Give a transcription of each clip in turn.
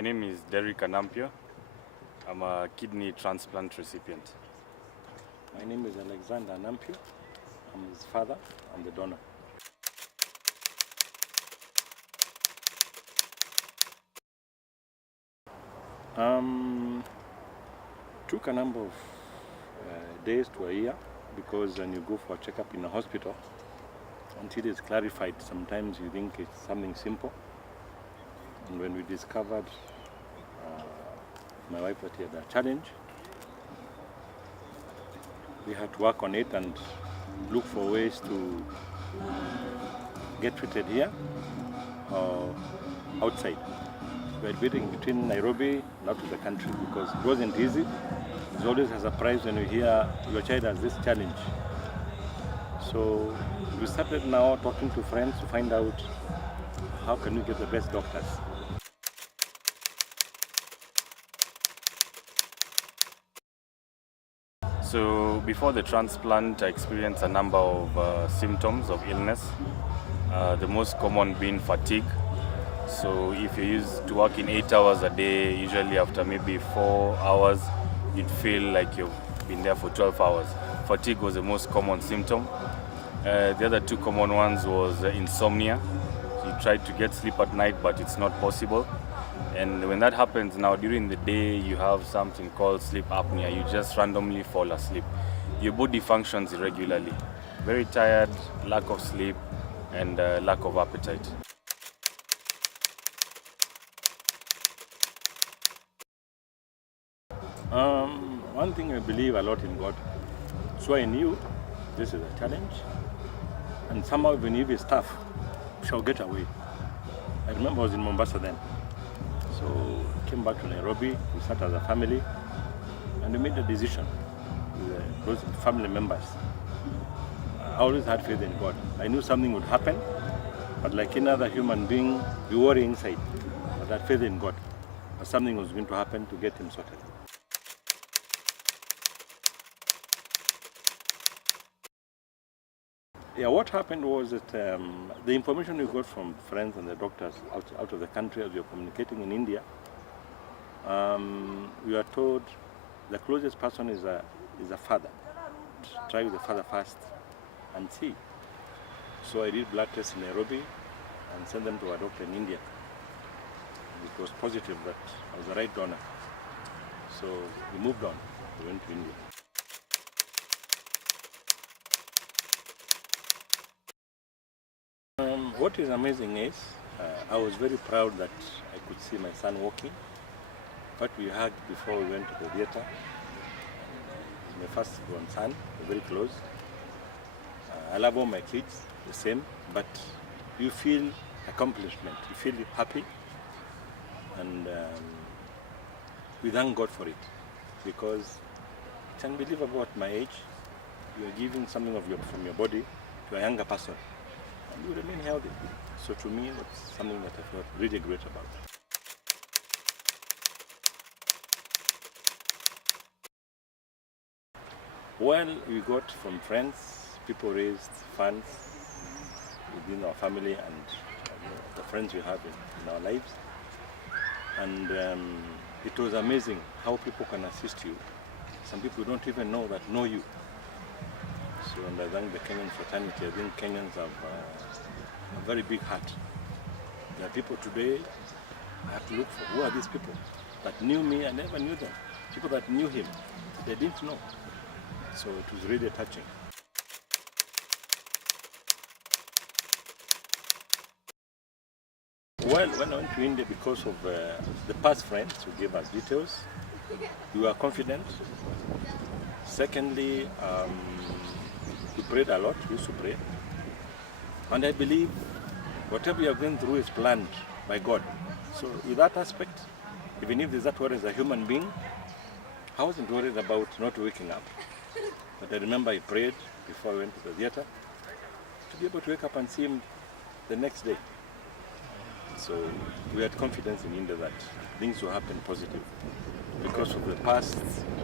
My name is Derrick Anampio. I'm a kidney transplant recipient. My name is Alexander Anampio. I'm his father. I'm the donor. Took a number of days to a year, because when you go for a checkup in a hospital, until it's clarified, sometimes you think it's something simple. And when we discovered my wife that he had a challenge, we had to work on it and look for ways to get treated here or outside. We were debating between Nairobi and out of the country, because it wasn't easy. It's always a surprise when you hear your child has this challenge. So we started now talking to friends to find out how can we get the best doctors. So before the transplant, I experienced a number of symptoms of illness, the most common being fatigue. So if you used to work in 8 hours a day, usually after maybe 4 hours, you'd feel like you've been there for 12 hours. Fatigue was the most common symptom. The other two common ones was insomnia. So you try to get sleep at night, but it's not possible. And when that happens now, during the day, you have something called sleep apnea. You just randomly fall asleep. Your body functions irregularly. Very tired, lack of sleep, and lack of appetite. One thing, I believe a lot in God. So I knew this is a challenge, and somehow even if it's tough, we shall get away. I remember I was in Mombasa then. So I came back to Nairobi, we sat as a family, and we made a decision with those family members. I always had faith in God. I knew something would happen, but like any other human being, we worry inside. But I had faith in God that something was going to happen to get him sorted. Yeah, what happened was that the information we got from friends and the doctors out of the country as we were communicating in India, we were told the closest person is a father. Try with the father first and see. So I did blood tests in Nairobi and sent them to a doctor in India. It was positive that I was the right donor. So we moved on. We went to India. What is amazing is, I was very proud that I could see my son walking. But we hugged before we went to the theater. My firstborn son, very close. I love all my kids, the same, but you feel accomplishment, you feel happy, and we thank God for it, because it's unbelievable at my age, you are giving something from your body to a younger person, and you remain healthy. So to me, that's something that I felt really great about. Well, we got from friends, people raised funds within our family and the friends we have in our lives. And it was amazing how people can assist you. Some people don't even know you. So, and I thank the Kenyan fraternity. I think Kenyans have a very big heart. There are people today I have to look for. Who are these people that knew me? I never knew them. People that knew him, they didn't know. So it was really touching. Well, when I went to India, because of the past friends who gave us details, we were confident. Secondly, we prayed a lot, we used to pray. And I believe whatever you are going through is planned by God. So in that aspect, even if there's that worry as a human being, I wasn't worried about not waking up. But I remember I prayed before I went to the theater to be able to wake up and see him the next day. So we had confidence in India that things will happen positive because of the past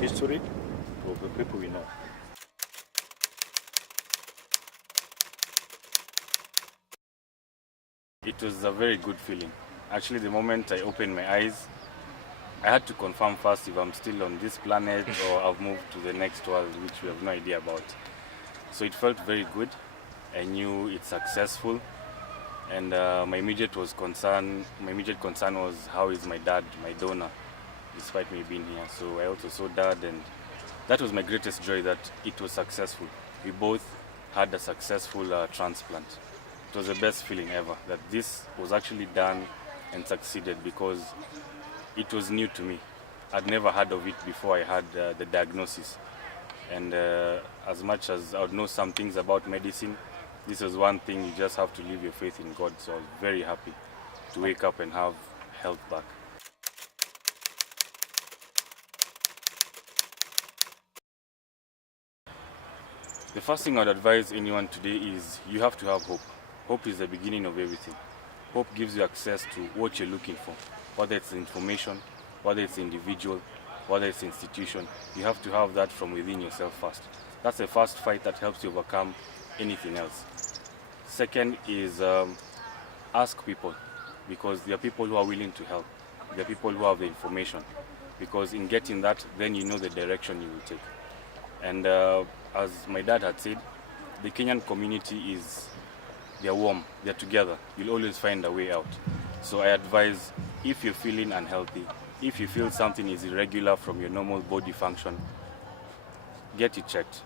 history of the people we know. It was a very good feeling. Actually, the moment I opened my eyes, I had to confirm first if I'm still on this planet or I've moved to the next world, which we have no idea about. So it felt very good. I knew it's successful, and my immediate concern was how is my dad, my donor, despite me being here. So I also saw Dad, and that was my greatest joy, that it was successful. We both had a successful transplant. It was the best feeling ever, that this was actually done and succeeded, because it was new to me. I'd never heard of it before I had the diagnosis. And as much as I would know some things about medicine, this was one thing, you just have to leave your faith in God. So I was very happy to wake up and have health back. The first thing I'd advise anyone today is you have to have hope. Hope is the beginning of everything. Hope gives you access to what you're looking for, whether it's information, whether it's individual, whether it's institution. You have to have that from within yourself first. That's the first fight that helps you overcome anything else. Second is ask people, because there are people who are willing to help. There are people who have the information, because in getting that, then you know the direction you will take. And as my dad had said, the Kenyan community they're warm, they're together. You'll always find a way out. So I advise, if you're feeling unhealthy, if you feel something is irregular from your normal body function, get it checked.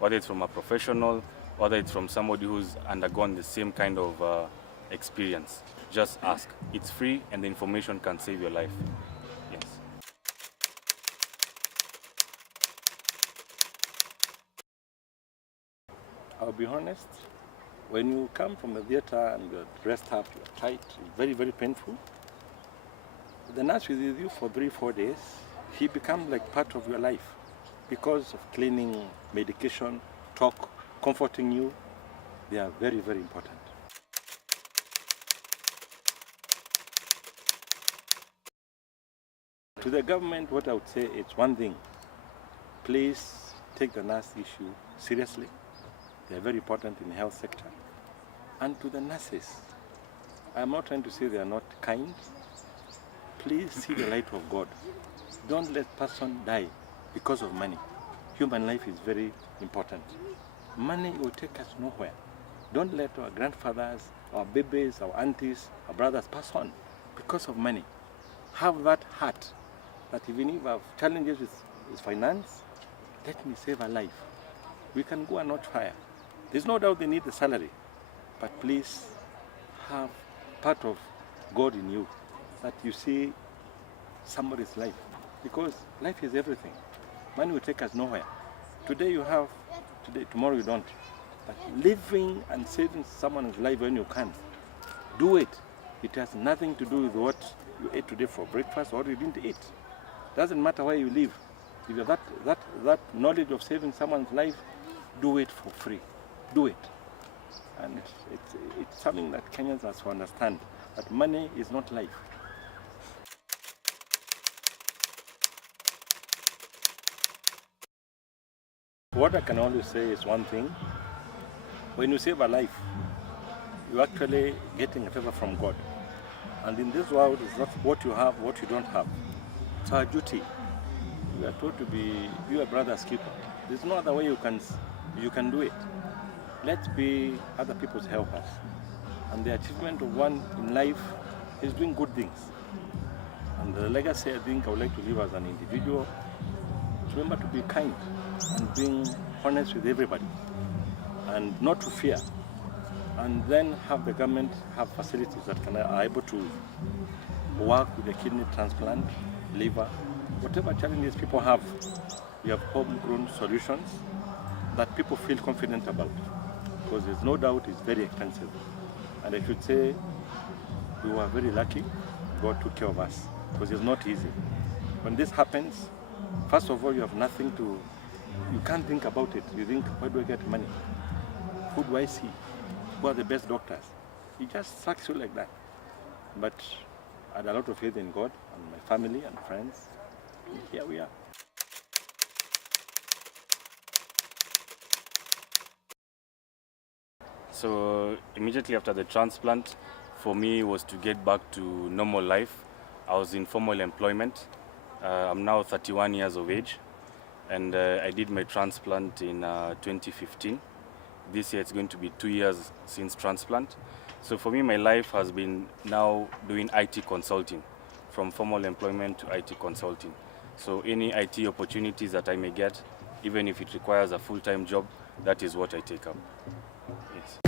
Whether it's from a professional, whether it's from somebody who's undergone the same kind of experience, just ask. It's free, and the information can save your life. Yes. I'll be honest, when you come from the theater and you're dressed up, you're tight, it's very, very painful. The nurse is with you for 3-4 days. He becomes like part of your life because of cleaning, medication, talk, comforting you. They are very, very important. To the government, what I would say is one thing. Please take the nurse issue seriously. They are very important in the health sector. And to the nurses, I'm not trying to say they are not kind. Please see the light of God. Don't let person die because of money. Human life is very important. Money will take us nowhere. Don't let our grandfathers, our babies, our aunties, our brothers pass on because of money. Have that heart that even if I have challenges with finance, let me save a life. We can go and not fire. There's no doubt they need the salary, but please have part of God in you, that you see somebody's life, because life is everything. Money will take us nowhere. Today you have, tomorrow you don't. But living and saving someone's life when you can, do it. It has nothing to do with what you ate today for breakfast or you didn't eat. Doesn't matter where you live. If you have that knowledge of saving someone's life, do it for free. Do it. And it's something that Kenyans have to understand, that money is not life. What I can always say is one thing. When you save a life, you're actually getting a favor from God. And in this world, it's not what you have, what you don't have. It's our duty. We are told to be a brother's keeper. There's no other way you can do it. Let's be other people's helpers. And the achievement of one in life is doing good things. And the legacy I think I would like to leave as an individual is remember to be kind and being honest with everybody and not to fear. And then have the government have facilities that are able to work with the kidney transplant, liver, whatever challenges people have. We have homegrown solutions that people feel confident about, because there's no doubt it's very expensive. And I should say we were very lucky. God took care of us, because it's not easy. When this happens, first of all, you have nothing to, you can't think about it. You think, where do I get money? Who do I see? Who are the best doctors? It just sucks you like that. But I had a lot of faith in God and my family and friends. And here we are. So immediately after the transplant, for me was to get back to normal life. I was in formal employment. I'm now 31 years of age, and I did my transplant in 2015. This year it's going to be 2 years since transplant. So for me, my life has been now doing IT consulting, from formal employment to IT consulting. So any IT opportunities that I may get, even if it requires a full-time job, that is what I take up. Yes.